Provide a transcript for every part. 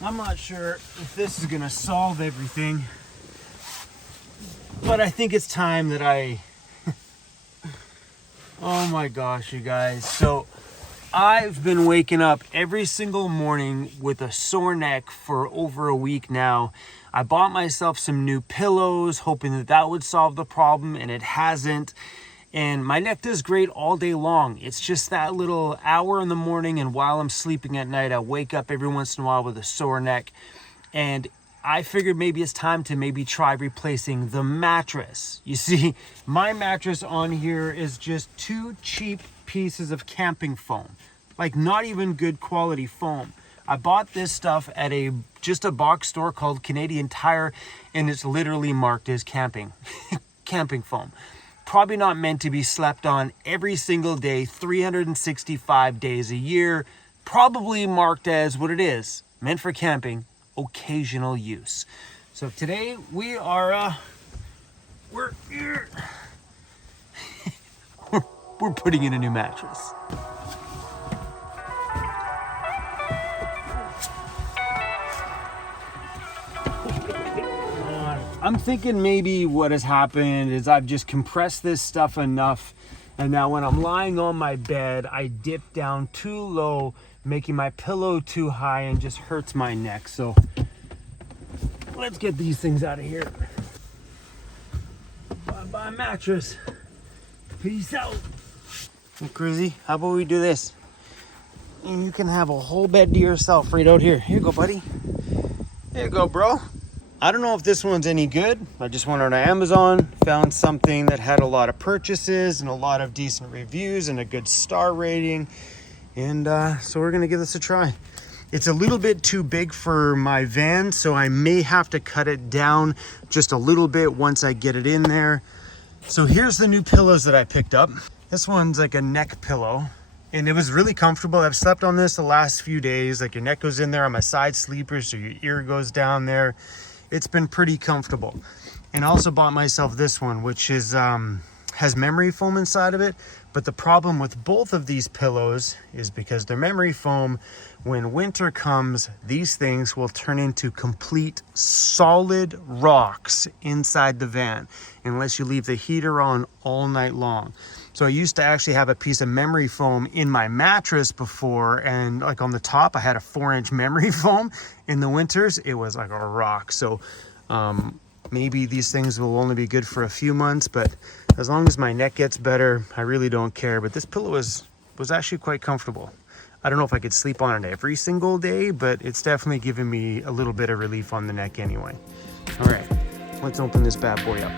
I'm not sure if this is gonna solve everything, but I think it's time that I oh my gosh, you guys. So I've been waking up every single morning with a sore neck for over a week now. I bought myself some new pillows, hoping that that would solve the problem, and it hasn't. And my neck does great all day long. It's just that little hour in the morning, and while I'm sleeping at night, I wake up every once in a while with a sore neck. And I figured maybe it's time to maybe try replacing the mattress. You see, my mattress on here is just 2 cheap pieces of camping foam, like not even good quality foam. I bought this stuff at just a box store called Canadian Tire, and it's literally marked as camping foam. Probably not meant to be slept on every single day, 365 days a year. Probably marked as what it is, meant for camping, occasional use. So today we are we're putting in a new mattress. I'm thinking maybe what has happened is I've just compressed this stuff enough, and now when I'm lying on my bed, I dip down too low, making my pillow too high, and just hurts my neck. So let's get these things out of here. Bye-bye mattress. Peace out. Hey, Cruzy, how about we do this? And you can have a whole bed to yourself right out here. Here you go, buddy. Here you go, bro. I don't know if this one's any good. I just went on Amazon, found something that had a lot of purchases and a lot of decent reviews and a good star rating. And so we're gonna give this a try. It's a little bit too big for my van, so I may have to cut it down just a little bit once I get it in there. So here's the new pillows that I picked up. This one's like a neck pillow, and it was really comfortable. I've slept on this the last few days. Like, your neck goes in there. I'm a side sleeper, so your ear goes down there. It's been pretty comfortable. And I also bought myself this one, which is has memory foam inside of it. But the problem with both of these pillows is because they're memory foam, when winter comes, these things will turn into complete solid rocks inside the van unless you leave the heater on all night long. So I used to actually have a piece of memory foam in my mattress before, and like on the top I had a 4-inch memory foam. In the winters it was like a rock. So maybe these things will only be good for a few months, but as long as my neck gets better, I really don't care. But this pillow was actually quite comfortable. I don't know if I could sleep on it every single day, but it's definitely given me a little bit of relief on the neck anyway. All right, let's open this bad boy up.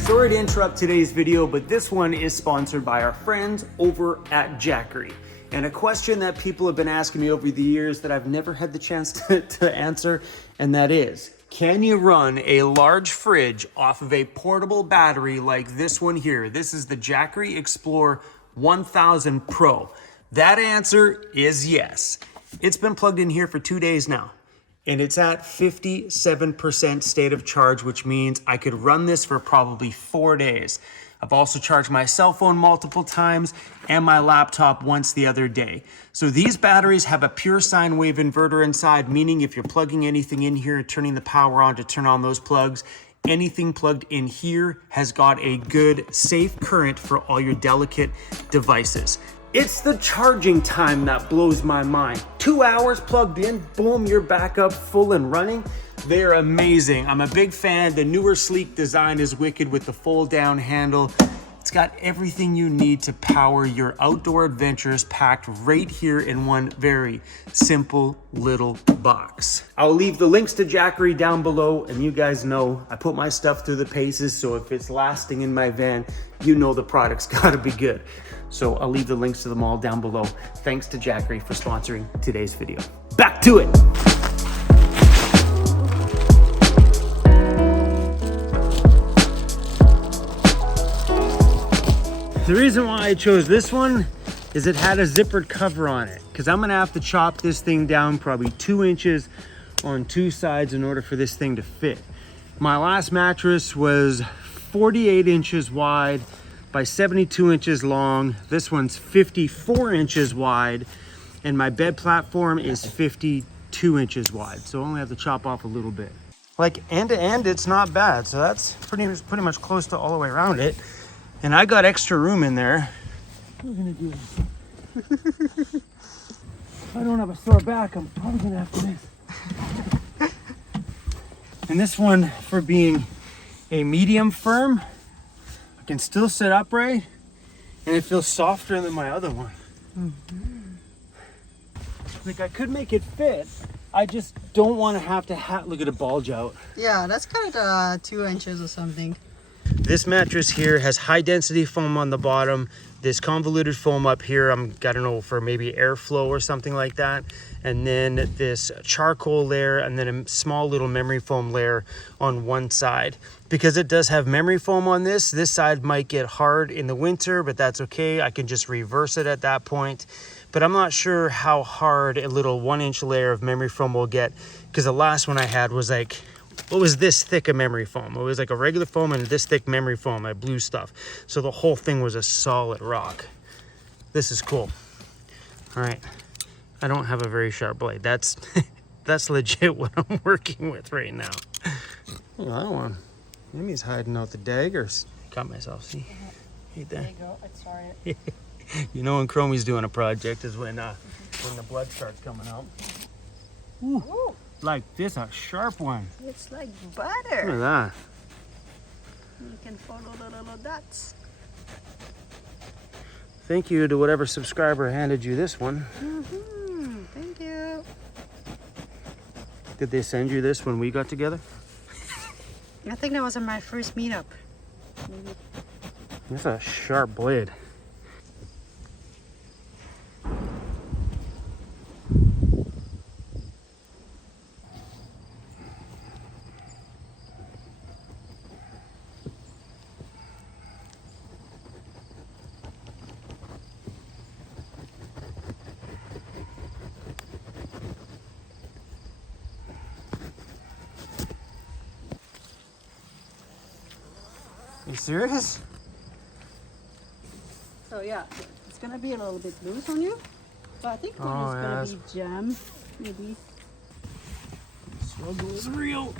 Sorry to interrupt today's video, but this one is sponsored by our friends over at Jackery. And a question that people have been asking me over the years that I've never had the chance to answer, and that is, can you run a large fridge off of a portable battery like this one here? This is the Jackery Explore 1000 Pro. That answer is yes. It's been plugged in here for 2 days now, and it's at 57% state of charge, which means I could run this for probably 4 days. I've also charged my cell phone multiple times and my laptop once the other day. So these batteries have a pure sine wave inverter inside, meaning if you're plugging anything in here and turning the power on to turn on those plugs, anything plugged in here has got a good, safe current for all your delicate devices. It's the charging time that blows my mind. 2 hours plugged in, boom, you're back up full and running. They're amazing. I'm a big fan. The newer sleek design is wicked with the fold down handle. It's got everything you need to power your outdoor adventures, packed right here in one very simple little box. I'll leave the links to Jackery down below, and you guys know I put my stuff through the paces, so if it's lasting in my van, you know the product's gotta be good. So I'll leave the links to them all down below. Thanks to Jackery for sponsoring today's video. Back to it. The reason why I chose this one is it had a zippered cover on it, because I'm gonna have to chop this thing down probably 2 inches on 2 sides in order for this thing to fit. My last mattress was 48 inches wide by 72 inches long. This one's 54 inches wide, and my bed platform is 52 inches wide. So I only have to chop off a little bit. Like end to end, it's not bad. So that's pretty much close to all the way around it. And I got extra room in there. What are we gonna do? If I don't have a sore back, I'm probably gonna have to do this. And this one, for being a medium firm, I can still sit upright, and it feels softer than my other one. Like I could make it fit. I just don't want to have look at it bulge out. Yeah, that's kind of 2 inches or something. This mattress here has high density foam on the bottom, this convoluted foam up here, I don't know, for maybe airflow or something like that, and then this charcoal layer, and then a small little memory foam layer on one side. Because it does have memory foam on this side might get hard in the winter, but that's okay. I can just reverse it at that point. But I'm not sure how hard a little 1 inch layer of memory foam will get, because the last one I had was like, what was this thick of memory foam? It was like a regular foam and this thick memory foam, that blue stuff. So the whole thing was a solid rock. This is cool. All right, I don't have a very sharp blade. That's that's legit what I'm working with right now. Oh, that one. Maybe he's hiding out the daggers. Got myself, see? Right there. There you go, I saw it. You know when Chromie's doing a project is when the blood starts coming out. Ooh, Ooh, like this, a sharp one. it's like Look butter. at that. You can follow the little dots. Thank you to whatever subscriber handed you this one. Thank you. Did they send you this when we got together? I think that was my first meetup. Maybe. That's a sharp blade. You serious? So yeah, it's gonna be a little bit loose on you. So I think one Oh, is yeah, gonna that's- be jam, maybe. Struggle is real.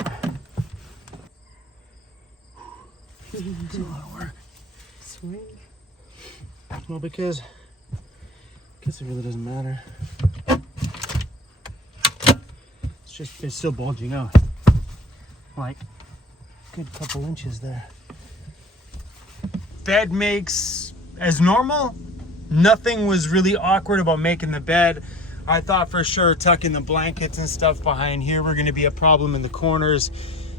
It's a lot of work. Swing. Well, because it really doesn't matter. It's still bulging out. Like, good couple inches there. Bed makes as normal. Nothing was really awkward about making the bed. I thought for sure tucking the blankets and stuff behind here were going to be a problem in the corners,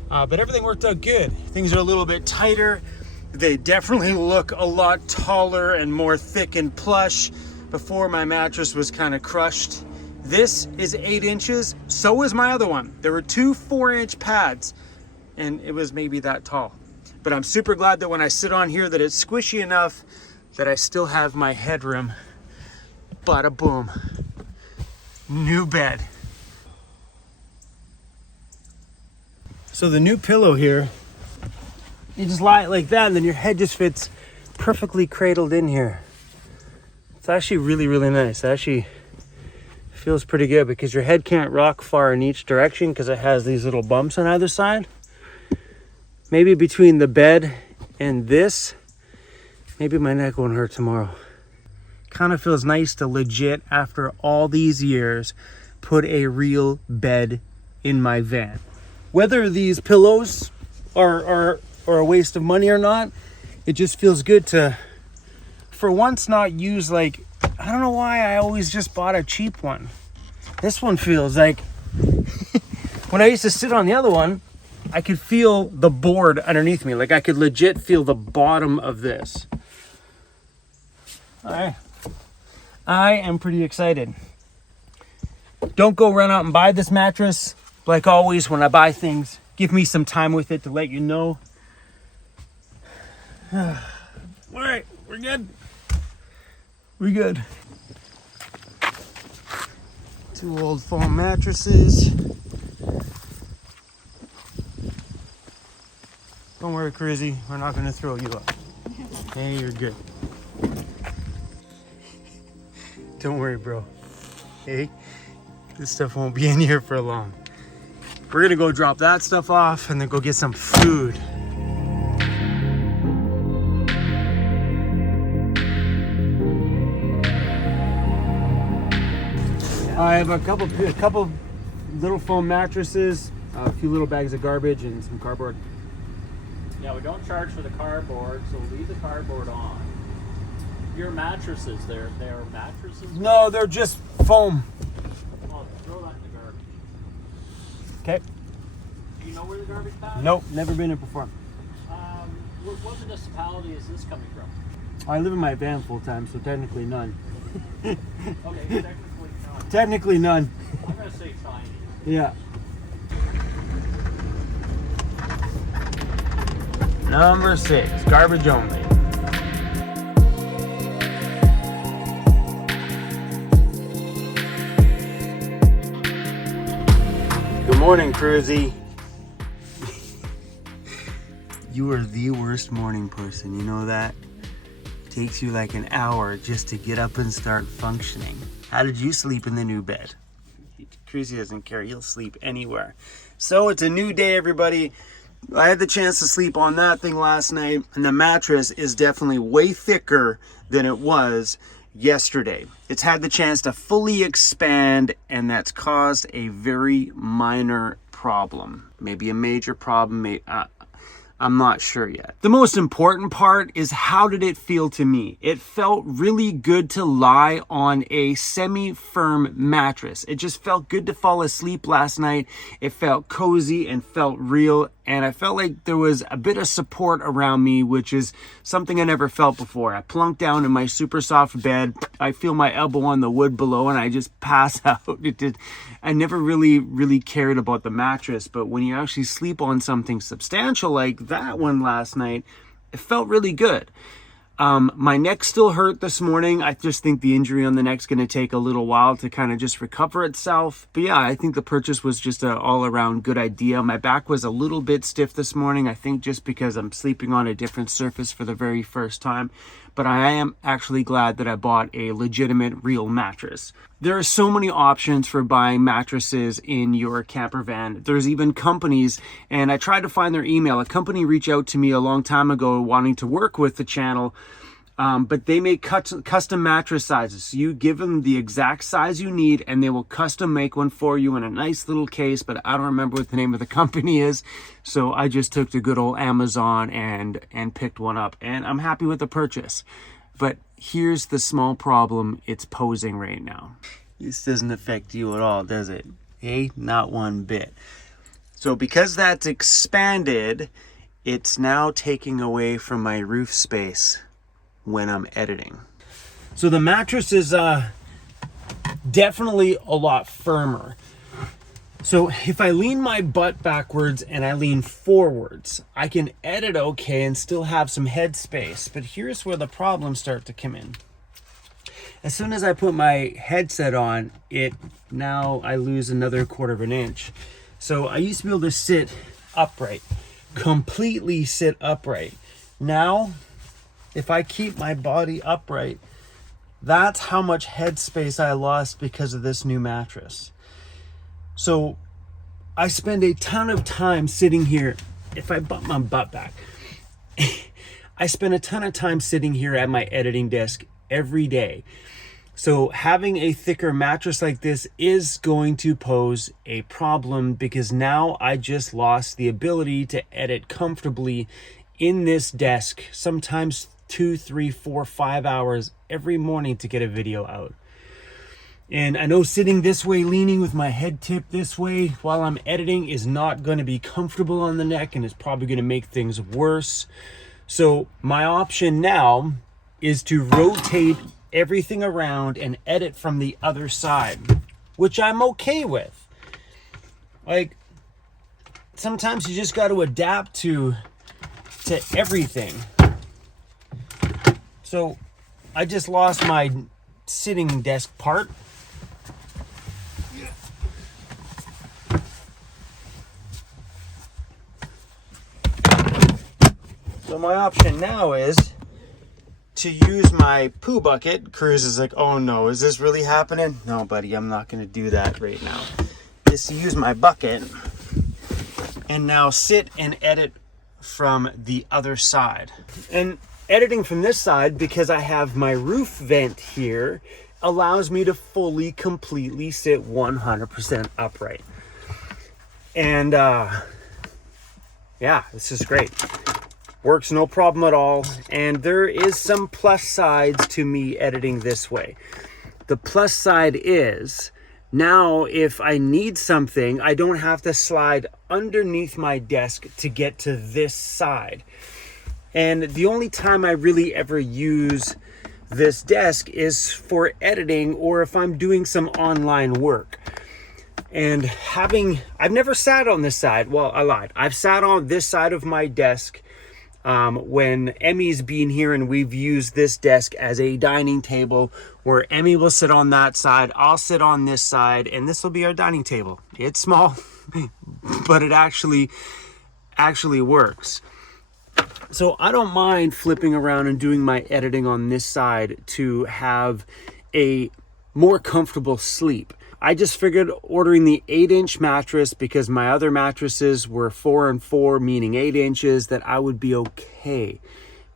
but everything worked out good. Things are a little bit tighter. They definitely look a lot taller and more thick and plush. Before, my mattress was kind of crushed. This is 8 inches. So is my other one. There were two 4-inch pads, and it was maybe that tall. But I'm super glad that when I sit on here that it's squishy enough that I still have my headroom. Bada boom. New bed. So the new pillow here, you just lie it like that and then your head just fits perfectly cradled in here. It's actually really, really nice. It actually feels pretty good because your head can't rock far in each direction because it has these little bumps on either side. Maybe between the bed and this, maybe my neck won't hurt tomorrow. Kind of feels nice to legit, after all these years, put a real bed in my van. Whether these pillows are a waste of money or not, it just feels good to, for once, not use like, I don't know why I always just bought a cheap one. This one feels like, when I used to sit on the other one, I could feel the board underneath me. Like I could legit feel the bottom of this. All right. I am pretty excited. Don't go run out and buy this mattress. Like always, when I buy things, give me some time with it to let you know. All right, we're good. We're good. 2 old foam mattresses. Don't worry, Crizzy. We're not going to throw you up. Hey, you're good. Don't worry, bro. Hey, this stuff won't be in here for long. We're gonna go drop that stuff off and then go get some food. I have a couple little foam mattresses, a few little bags of garbage, and some cardboard. Yeah, we don't charge for the cardboard, so leave the cardboard on. Your mattresses, they're mattresses? No, they're just foam. Oh, throw that in the garbage. Okay. Do you know where the garbage bag is? Nope, never been here before. What municipality is this coming from? I live in my van full time, so technically none. Okay, technically not. Technically none. I'm going to say Chinese. Yeah. Number 6, garbage only. Good morning, Cruzy. You are the worst morning person, you know that? It takes you like an hour just to get up and start functioning. How did you sleep in the new bed? Cruzy doesn't care, he'll sleep anywhere. So it's a new day, everybody. I had the chance to sleep on that thing last night, and the mattress is definitely way thicker than it was yesterday. It's had the chance to fully expand, and that's caused a very minor problem. Maybe a major problem, I'm not sure yet. The most important part is, how did it feel to me? It felt really good to lie on a semi-firm mattress. It just felt good to fall asleep last night. It felt cozy and felt real, and I felt like there was a bit of support around me, which is something I never felt before. I plunked down in my super soft bed. I feel my elbow on the wood below, and I just pass out. I never really cared about the mattress, but when you actually sleep on something substantial like that one last night, it felt really good. My neck still hurt this morning. I just think the injury on the neck's going to take a little while to kind of just recover itself. But yeah, I think the purchase was just an all-around good idea. My back was a little bit stiff this morning, I think just because I'm sleeping on a different surface for the very first time. But I am actually glad that I bought a legitimate real mattress. There are so many options for buying mattresses in your camper van. There's even companies, and I tried to find their email. A company reached out to me a long time ago wanting to work with the channel, but they make custom mattress sizes. So you give them the exact size you need, and they will custom make one for you in a nice little case, but I don't remember what the name of the company is. So I just took to good old Amazon and picked one up, and I'm happy with the purchase. But here's the small problem it's posing right now. This doesn't affect you at all, does it? Hey, not one bit. So because that's expanded, it's now taking away from my roof space when I'm editing. So the mattress is definitely a lot firmer. So if I lean my butt backwards and I lean forwards, I can edit okay and still have some head space. But here's where the problems start to come in. As soon as I put my headset on, now I lose another 1/4 of an inch. So I used to be able to sit upright, completely sit upright. Now, if I keep my body upright, that's how much head space I lost because of this new mattress. So I spend a ton of time sitting here. If I bump my butt back, I spend a ton of time sitting here at my editing desk every day. So having a thicker mattress like this is going to pose a problem, because now I just lost the ability to edit comfortably in this desk, sometimes 2, 3, 4, 5 hours every morning to get a video out. And I know sitting this way, leaning with my head tipped this way while I'm editing is not going to be comfortable on the neck, and it's probably going to make things worse. So my option now is to rotate everything around and edit from the other side, which I'm okay with. Like, sometimes you just got to adapt to everything. So I just lost my sitting desk part. So my option now is to use my poo bucket. Cruz is like, oh no, is this really happening? No, buddy, I'm not going to do that right now. Just use my bucket and now sit and edit from the other side. And editing from this side, because I have my roof vent here, allows me to fully, completely sit 100% upright. And yeah, this is great. Works no problem at all. And there is some plus sides to me editing this way. The plus side is, now if I need something, I don't have to slide underneath my desk to get to this side. And the only time I really ever use this desk is for editing or if I'm doing some online work. And I've never sat on this side. Well, I lied. I've sat on this side of my desk when Emmy's been here, and we've used this desk as a dining table where Emmy will sit on that side, I'll sit on this side, and this will be our dining table. It's small, but it actually works. So I don't mind flipping around and doing my editing on this side to have a more comfortable sleep. I just figured ordering the 8-inch mattress, because my other mattresses were 4 and 4, meaning 8 inches, that I would be okay.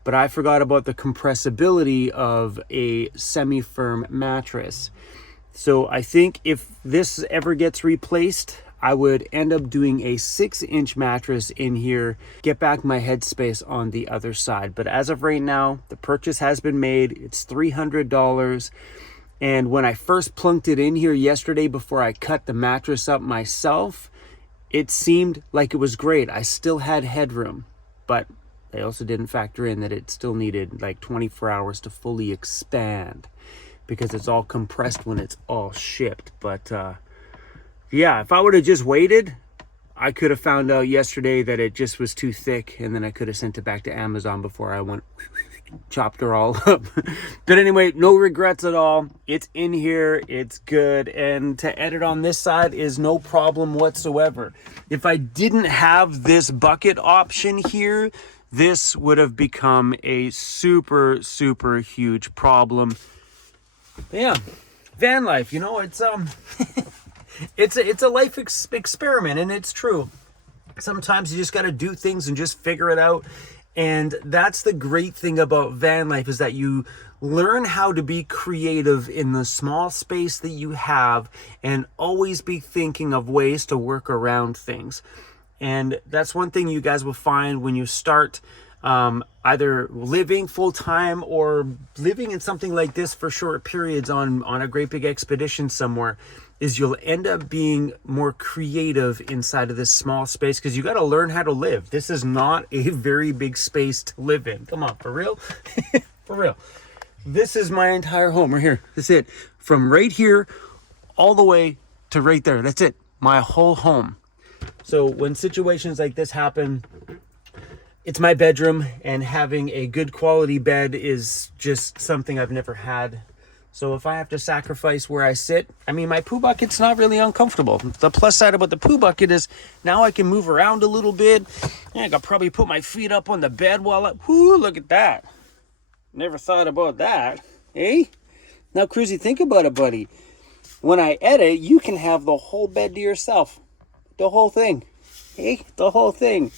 But I forgot about the compressibility of a semi-firm mattress. So I think if this ever gets replaced, I would end up doing a 6-inch mattress in here, get back my headspace on the other side. But as of right now, the purchase has been made. It's $300. And when I first plunked it in here yesterday before I cut the mattress up myself, it seemed like it was great. I still had headroom, but they also didn't factor in that it still needed like 24 hours to fully expand, because it's all compressed when it's all shipped. But yeah, if I would have just waited, I could have found out yesterday that it just was too thick, and then I could have sent it back to Amazon before I went chopped her all up. But anyway, no regrets at all. It's in here, it's good, and to edit on this side is no problem whatsoever. If I didn't have this bucket option here, this would have become a super huge problem. But yeah, van life, you know, it's it's a life experiment, and it's true. Sometimes you just got to do things and just figure it out. And that's the great thing about van life, is that you learn how to be creative in the small space that you have, and always be thinking of ways to work around things. And that's one thing you guys will find when you start either living full-time or living in something like this for short periods on a great big expedition somewhere, is you'll end up being more creative inside of this small space, because you got to learn how to live. This is not a very big space to live in. Come on, for real? For real. This is my entire home right here. That's it. From right here all the way to right there. That's it. My whole home. So when situations like this happen, it's my bedroom, and having a good quality bed is just something I've never had. So if I have to sacrifice where I sit, I mean, my poo bucket's not really uncomfortable. The plus side about the poo bucket is now I can move around a little bit. Yeah, I could probably put my feet up on the bed while whoo, look at that. Never thought about that. Eh? Now, Cruzy, think about it, buddy. When I edit, you can have the whole bed to yourself. The whole thing. Eh? The whole thing.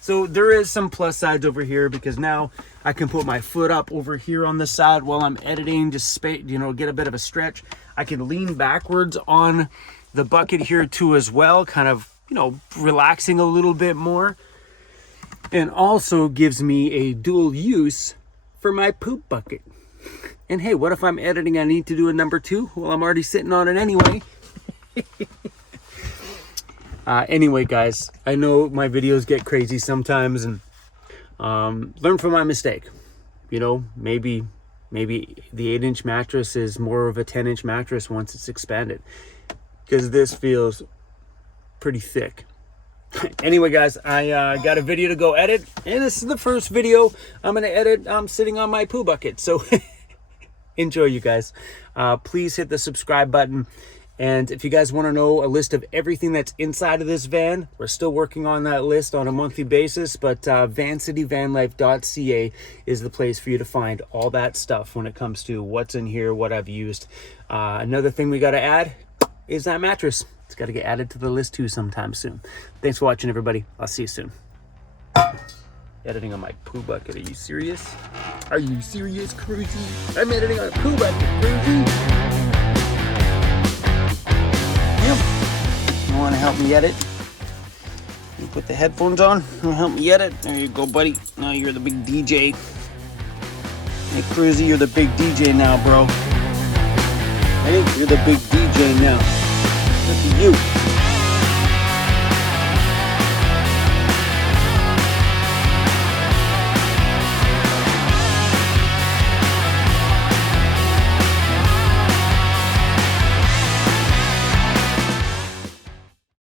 So there is some plus sides over here, because now I can put my foot up over here on the side while I'm editing, just get a bit of a stretch. I can lean backwards on the bucket here too as well, kind of, relaxing a little bit more. And also gives me a dual use for my poop bucket. And hey, what if I'm editing, I need to do a number 2? Well, I'm already sitting on it anyway. Anyway, guys, I know my videos get crazy sometimes, and learn from my mistake. Maybe the 8-inch mattress is more of a 10-inch mattress once it's expanded, because this feels pretty thick. Anyway, guys, I got a video to go edit, and this is the first video I'm going to edit. I'm sitting on my poo bucket, so enjoy, you guys. Please hit the subscribe button. And if you guys want to know a list of everything that's inside of this van, we're still working on that list on a monthly basis, but VancityVanlife.ca is the place for you to find all that stuff when it comes to what's in here, what I've used. Another thing we got to add is that mattress. It's got to get added to the list too sometime soon. Thanks for watching, everybody. I'll see you soon. Editing on my poo bucket. Are you serious? Are you serious, Cruzy? I'm editing on a poo bucket, Cruzy. Yep. You want to help me edit? You put the headphones on. You help me edit. There you go, buddy. Now you're the big DJ. Hey, Cruzy, you're the big DJ now, bro. Hey, you're the big DJ now. Look at you.